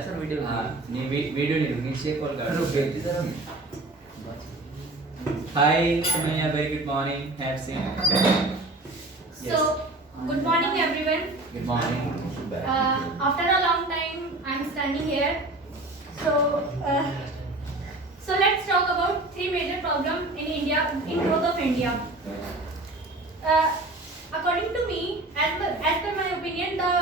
Sir video नहीं video नहीं रुकनी चाहिए कॉल कर रुक गई sir hi Sumaiya very good morning have seen So, good morning everyone. Good morning After a long time, I'm standing here. So, so let's talk about three major problems in India, in growth of India. According to me, as per my opinion, the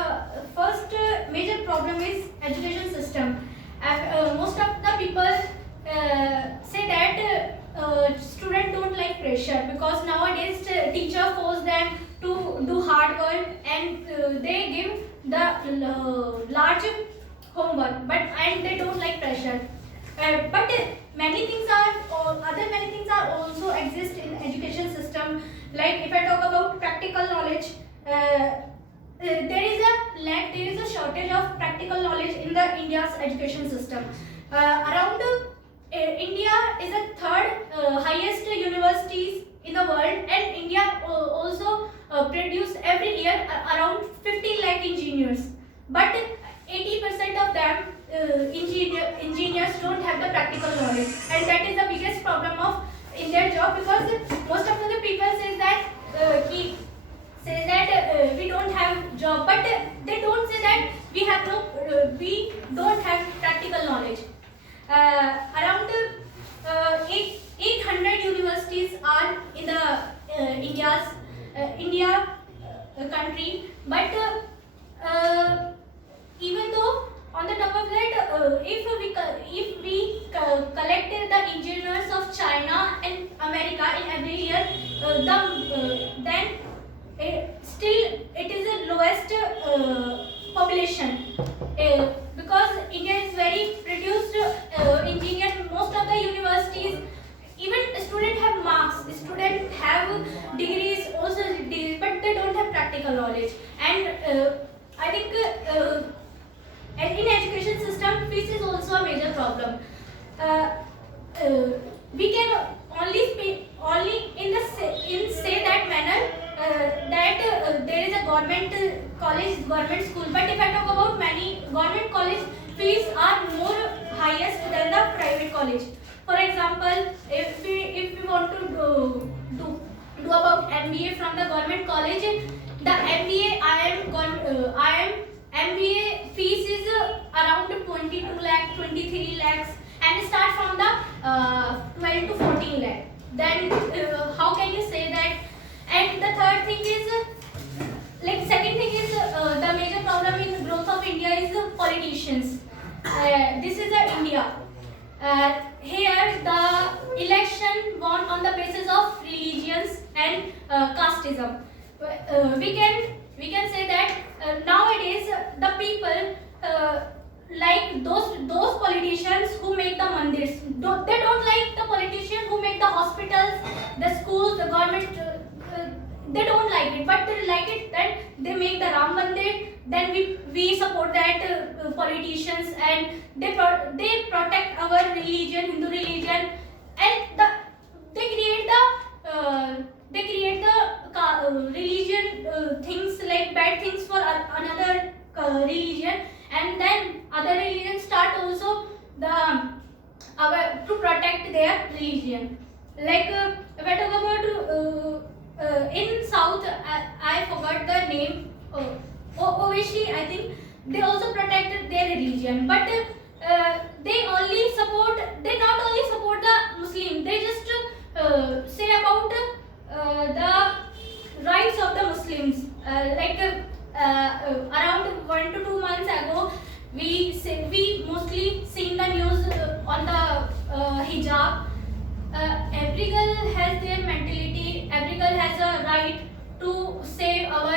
first major problem is education system. Most of the people say that students don't like pressure because nowadays teacher force them to do hard work and they give the large homework, and they don't like pressure. But many things are also exist in education system. Like if I talk about practical knowledge, there is a shortage of practical knowledge in the India's education system. Around India is the third highest universities in the world, and India also produce every year around 15 lakh engineers. But 80% of them engineers don't have the practical knowledge, and that is the biggest problem of in their job, because most of the people says that we don't have job, but they don't say that we don't have practical knowledge. Around 800 universities are in the India country, but even though on the top of that, if we collected the engineers of China and America in every year, then still it is the lowest population, because India is very produced engineer. Most of the universities, even students have marks, students have degrees, also degrees, but they don't have practical knowledge. And I think in education system, fees is also a major problem. We can only in say that manner that there is a government college, government school. But if I talk about many government college, fees are more highest than the private college. For example, if we want to do about MBA from the government college, the MBA IIM MBA fees is around 22 lakh, 23 lakhs, and start from the 12 to 14 lakh. Then how can you say that? And the third thing is, second thing is, the major problem in growth of India is politicians. This is India. Here the election won on the basis of religions and casteism. We can say that nowadays the people like those politicians who make the mandirs. They don't like the politicians who make the hospitals, the schools, the government. They don't like it, but they like it that they make the Ram Mandir. Then we support that politicians, and they protect our religion, Hindu religion, and they create the religion things, like bad things for another religion, and then other religions start also to protect their religion. Like if I talk about in South, I forgot the name. Ovashi, I think they also protected their religion, but they not only support the Muslim, they just say about the rights of the Muslims. Around 1 to 2 months ago, we mostly seen the news on the hijab. Every girl has their mentality. Every girl has a right to save our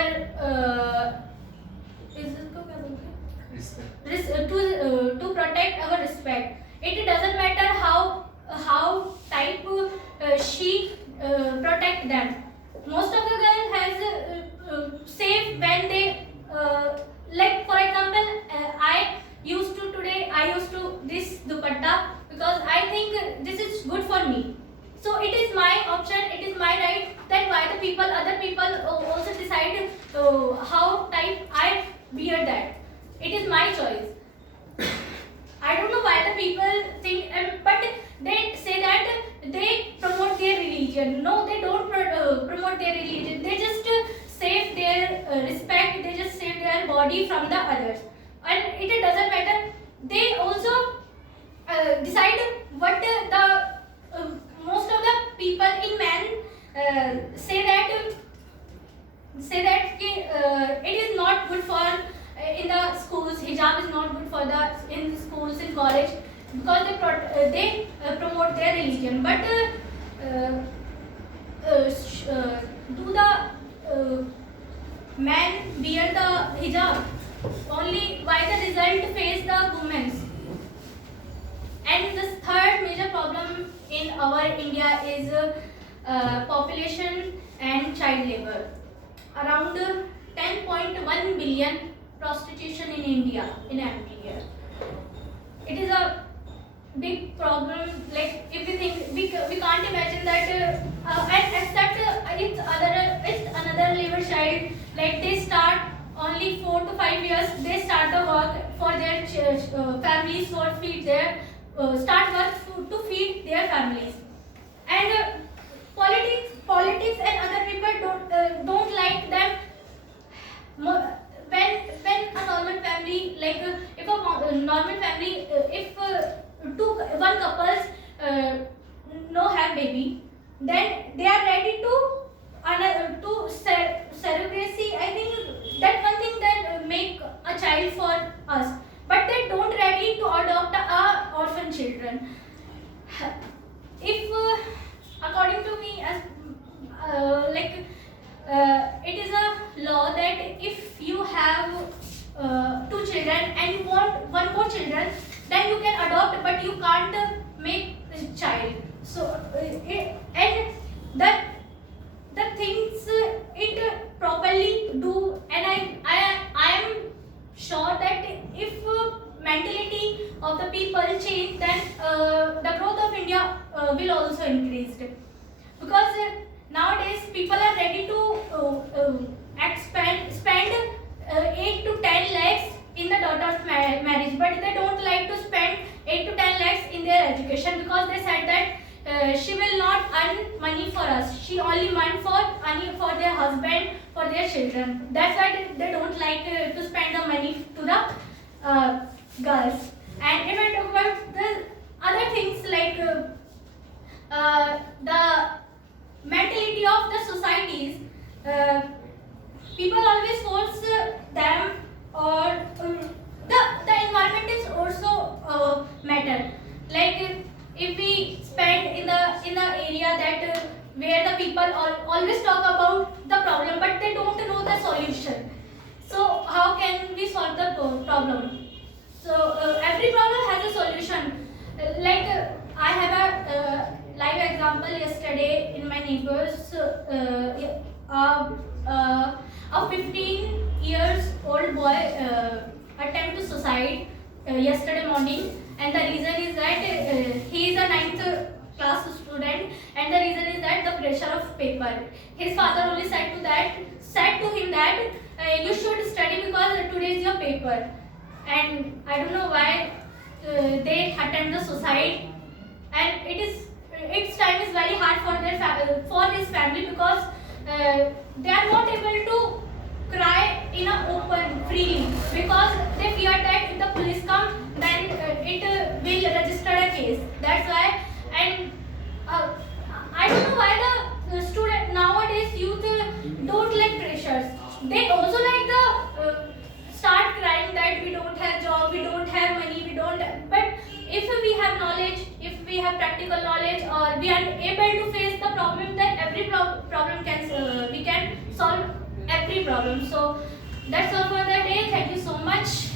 to protect our respect. It doesn't matter how type she protect them. Most of the girl has safe when they like, for example, I used to this dupatta because I think this is good for me. So it is my option, it is my right. Then why other people also decide how type I wear that? It is my choice. people think, but they say that they promote their religion. No, they don't promote their religion. They just save their respect. They just save their body from the others, and it doesn't matter. They also decide what most of the people in men say that it is not good for in the schools. Hijab is not good for the in schools, in college, because they promote their religion. But do the men wear the hijab? Only why the result face the women's? And the third major problem in our India is population and child labor. Around 10.1 billion prostitution in India in every year. It is a big problem. Like if we think we can't imagine that, and except it's another labor child. Like they start only 4 to 5 years. They start the work for their families, for feed their start work to feed their families. And politics and other people don't like them. When a normal family, like if a normal family, if one couples no have baby, then they are ready to surrogacy. I think that one thing that make a child for us, but they don't ready to adopt orphan children. If according to me, as it is a law that if you have 2 children and you want one more children, then you can adopt, but you can't make a child. So and the things it properly do, and I am sure that if mentality of the people change, then the growth of India will also increase, because nowadays people are ready to spend 8 to 10 lakhs in the daughter's marriage, but they don't like to spend 8 to 10 lakhs in their education, because they said that she will not earn money for us. She only earn for their husband, for their children. That's why they don't like to spend the money to the girls. And if I talk about the other things, like the mentality of the societies, people always force them, or the environment is also matter. Like if we spend in the area that where the people always talk about the problem, but they don't know the solution. So how can we solve the problem? So every problem has a solution. I have a live example yesterday in my neighbors. A 15 years old boy attempt to suicide yesterday morning, and the reason is that he is a 9th class student, and the reason is that the pressure of paper. His father only said to him that you should study because today is your paper. And I don't know why they attempt the suicide, and its time is very hard for his family, because they are not able to cry in a open freely, because they fear that if the police come, then it will register a case. That's why. And I don't know why the student nowadays youth don't like pressures. They also like the start crying that we don't have job, we don't have money, we don't. But if we have knowledge, if we have practical knowledge, or we are able to face the problem, then every problem we can solve every problem. So that's all for the day. Thank you so much.